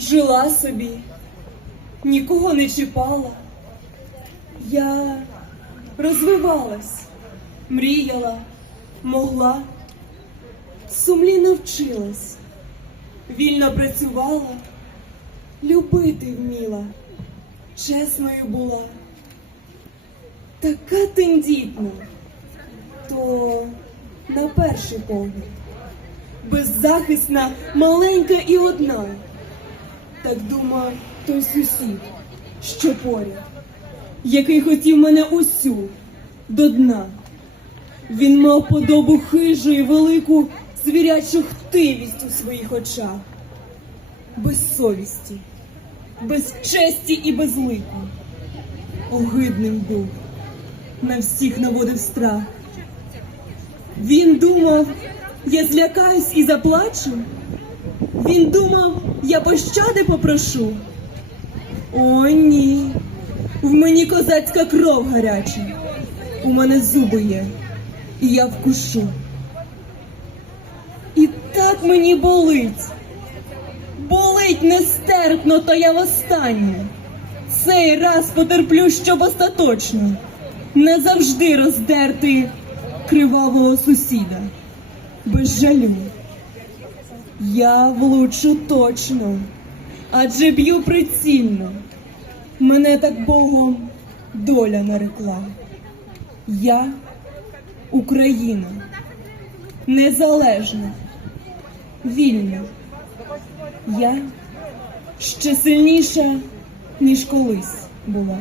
жила собі, нікого не чіпала. Я розвивалась, мріяла, могла, сумлінно вчилась, вільно працювала, любити вміла, чесною була. Така тендітна, то на перший погляд, беззахисна, маленька і одна. Так думав той сусід, що поряд, який хотів мене усю до дна. Він мав подобу хижу і велику звірячу хтивість у своїх очах, без совісті, без честі і без лику. Огидним був, на всіх наводив страх. Він думав, я злякаюсь і заплачу. Він думав, я пощади попрошу. О, ні. В мені козацька кров гаряча. У мене зуби є, і я вкушу. І так мені болить. Болить нестерпно, то я востаннє. Цей раз потерплю, щоб остаточно назавжди роздерти кривавого сусіда. Без жалю. Я влучу точно, адже б'ю прицільно. Мене так Богом доля нарекла. Я Україна, незалежна, вільна. Я ще сильніша, ніж колись була.